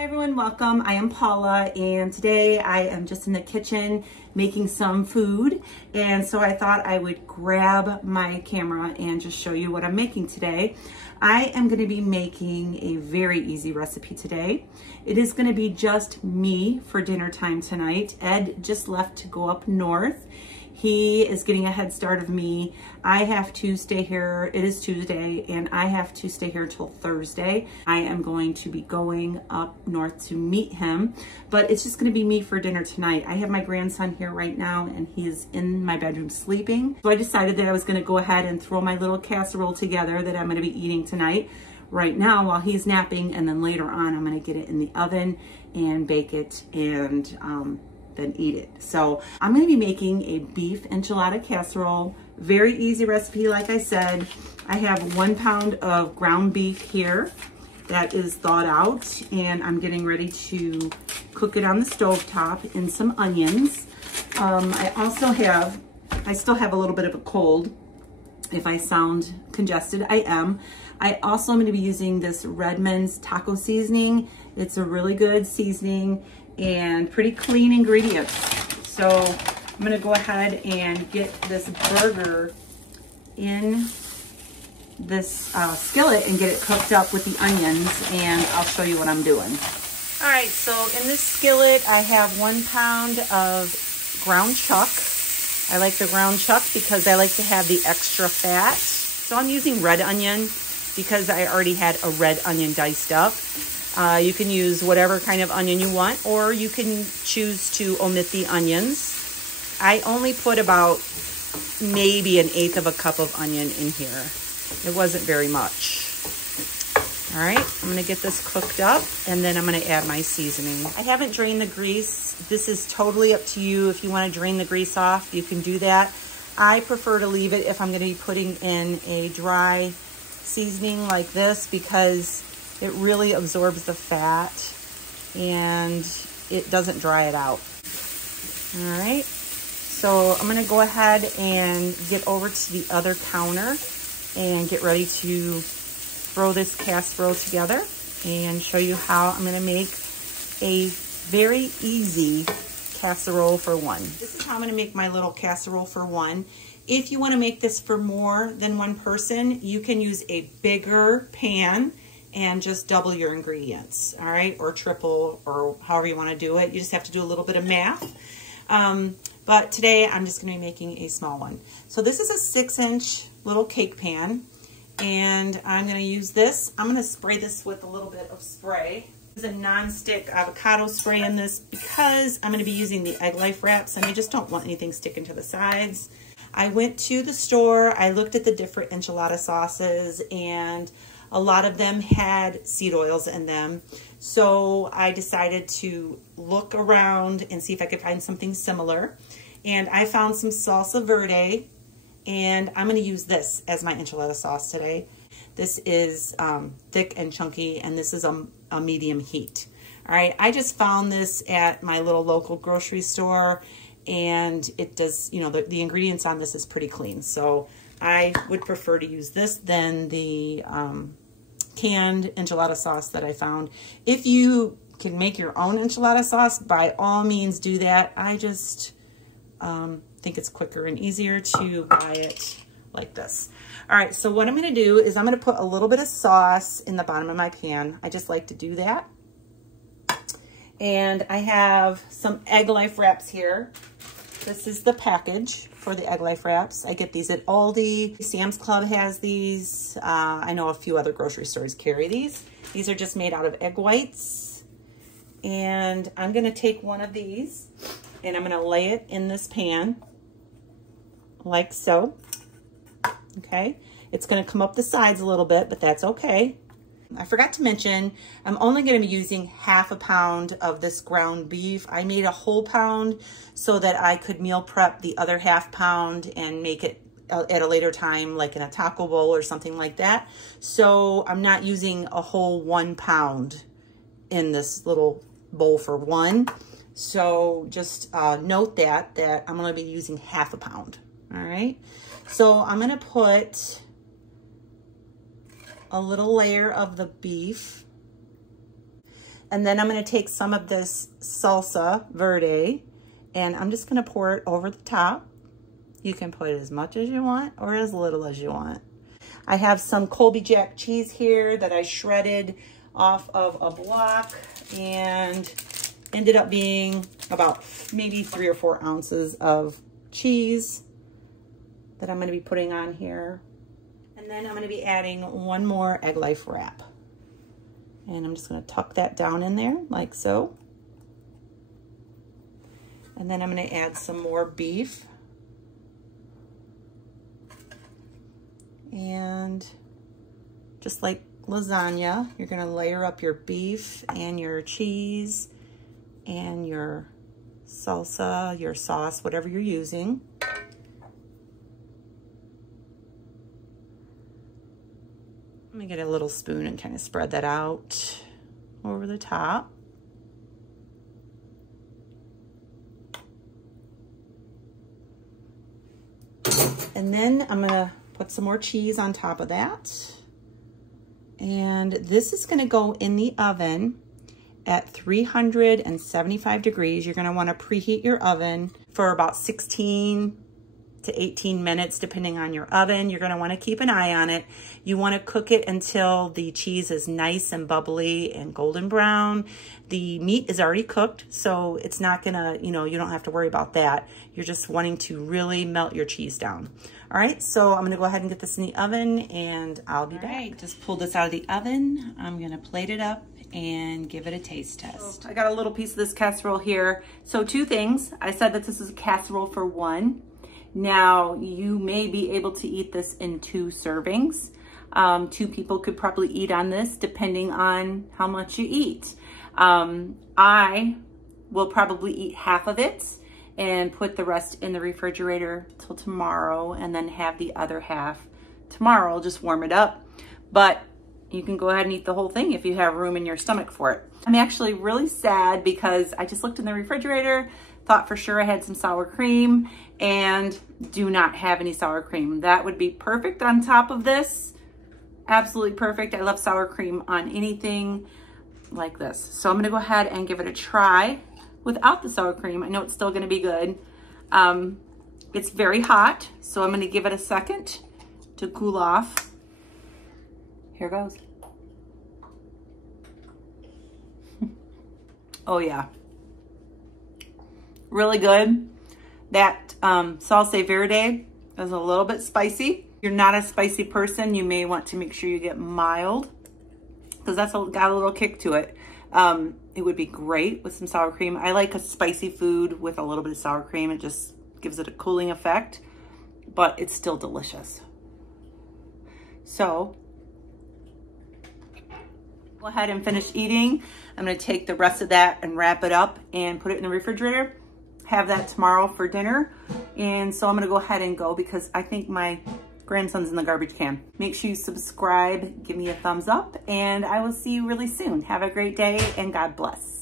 Hi everyone, welcome. I am Paula and today I am just in the kitchen making some food, and so I thought I would grab my camera and just show you what I'm making today. I am going to be making a very easy recipe today. It is going to be just me for dinner time tonight. Ed just left to go up north. He is getting a head start of me. I have to stay here. It is Tuesday and I have to stay here till Thursday. I am going to be going up north to meet him, but it's just gonna be me for dinner tonight. I have my grandson here right now and he is in my bedroom sleeping. So I decided that I was gonna go ahead and throw my little casserole together that I'm gonna be eating tonight right now while he's napping, and then later on I'm gonna get it in the oven and bake it and then eat it. So I'm going to be making a beef enchilada casserole. Very easy recipe, like I said. I have 1 pound of ground beef here that is thawed out, and I'm getting ready to cook it on the stove top in some onions. I still have a little bit of a cold. If I sound congested, I am. I also am going to be using this Redmond's taco seasoning. It's a really good seasoning and pretty clean ingredients. So I'm gonna go ahead and get this burger in this skillet and get it cooked up with the onions, and I'll show you what I'm doing. All right, so in this skillet, I have 1 pound of ground chuck. I like the ground chuck because I like to have the extra fat. So I'm using red onion because I already had a red onion diced up. You can use whatever kind of onion you want, or you can choose to omit the onions. I only put about maybe 1/8 of a cup of onion in here. It wasn't very much. All right, I'm gonna get this cooked up and then I'm gonna add my seasoning. I haven't drained the grease. This is totally up to you. If you wanna drain the grease off, you can do that. I prefer to leave it if I'm gonna be putting in a dry seasoning like this, because it really absorbs the fat and it doesn't dry it out. All right, so I'm gonna go ahead and get over to the other counter and get ready to throw this casserole together and show you how I'm gonna make a very easy casserole for one. This is how I'm gonna make my little casserole for one. If you wanna make this for more than one person, you can use a bigger pan and just double your ingredients, all right? Or triple, or however you wanna do it. You just have to do a little bit of math. But today I'm just gonna be making a small one. So this is a 6-inch little cake pan, and I'm gonna use this. I'm gonna spray this with a little bit of spray. There's a non-stick avocado spray in this because I'm gonna be using the egg life wraps and I just don't want anything sticking to the sides. I went to the store, I looked at the different enchilada sauces, and a lot of them had seed oils in them. So I decided to look around and see if I could find something similar. And I found some salsa verde, and I'm gonna use this as my enchilada sauce today. This is thick and chunky, and this is a medium heat. All right, I just found this at my little local grocery store, and it does, you know, the ingredients on this is pretty clean. So I would prefer to use this than the canned enchilada sauce that I found. If you can make your own enchilada sauce, by all means do that. I just think it's quicker and easier to buy it like this. All right, so what I'm gonna do is I'm gonna put a little bit of sauce in the bottom of my pan. I just like to do that. And I have some egg life wraps here. This is the package for the egg life wraps. I get these at Aldi. Sam's Club has these. I know a few other grocery stores carry these. These are just made out of egg whites. And I'm gonna take one of these and I'm gonna lay it in this pan like so. Okay, it's gonna come up the sides a little bit, but that's okay. I forgot to mention, I'm only going to be using 1/2 pound of this ground beef. I made a whole pound so that I could meal prep the other 1/2 pound and make it at a later time, like in a taco bowl or something like that. So I'm not using a whole 1 pound in this little bowl for one. So just note that I'm going to be using 1/2 pound. All right. So I'm going to put a little layer of the beef. And then I'm gonna take some of this salsa verde and I'm just gonna pour it over the top. You can put as much as you want or as little as you want. I have some Colby Jack cheese here that I shredded off of a block and ended up being about maybe 3 or 4 ounces of cheese that I'm gonna be putting on here. And then I'm gonna be adding 1 more Egg Life wrap. And I'm just gonna tuck that down in there like so. And then I'm gonna add some more beef. And just like lasagna, you're gonna layer up your beef and your cheese and your salsa, your sauce, whatever you're using. Let me get a little spoon and kind of spread that out over the top. And then I'm gonna put some more cheese on top of that. And this is gonna go in the oven at 375 degrees. You're gonna wanna preheat your oven for about 16 to 18 minutes, depending on your oven. You're gonna wanna keep an eye on it. You wanna cook it until the cheese is nice and bubbly and golden brown. The meat is already cooked, so it's not gonna, you don't have to worry about that. You're just wanting to really melt your cheese down. All right, so I'm gonna go ahead and get this in the oven and I'll be back. Just pull this out of the oven. I'm gonna plate it up and give it a taste test. I got a little piece of this casserole here. So 2 things. I said that this is a casserole for 1. Now, you may be able to eat this in 2 servings. 2 people could probably eat on this depending on how much you eat. I will probably eat half of it and put the rest in the refrigerator till tomorrow and then have the other half tomorrow. I'll just warm it up. But you can go ahead and eat the whole thing if you have room in your stomach for it. I'm actually really sad because I just looked in the refrigerator, thought for sure I had some sour cream, and do not have any sour cream. That would be perfect on top of this. Absolutely perfect. I love sour cream on anything like this. So I'm gonna go ahead and give it a try without the sour cream. I know it's still gonna be good. It's very hot, so I'm gonna give it a second to cool off. Here goes. Oh yeah. Really good. That salsa verde is a little bit spicy. If you're not a spicy person, you may want to make sure you get mild because that's got a little kick to it. It would be great with some sour cream. I like a spicy food with a little bit of sour cream. It just gives it a cooling effect, but it's still delicious. So go ahead and finish eating. I'm gonna take the rest of that and wrap it up and put it in the refrigerator. Have that tomorrow for dinner. And so I'm gonna go ahead and go because I think my grandson's in the garbage can. Make sure you subscribe, give me a thumbs up, and I will see you really soon. Have a great day and God bless.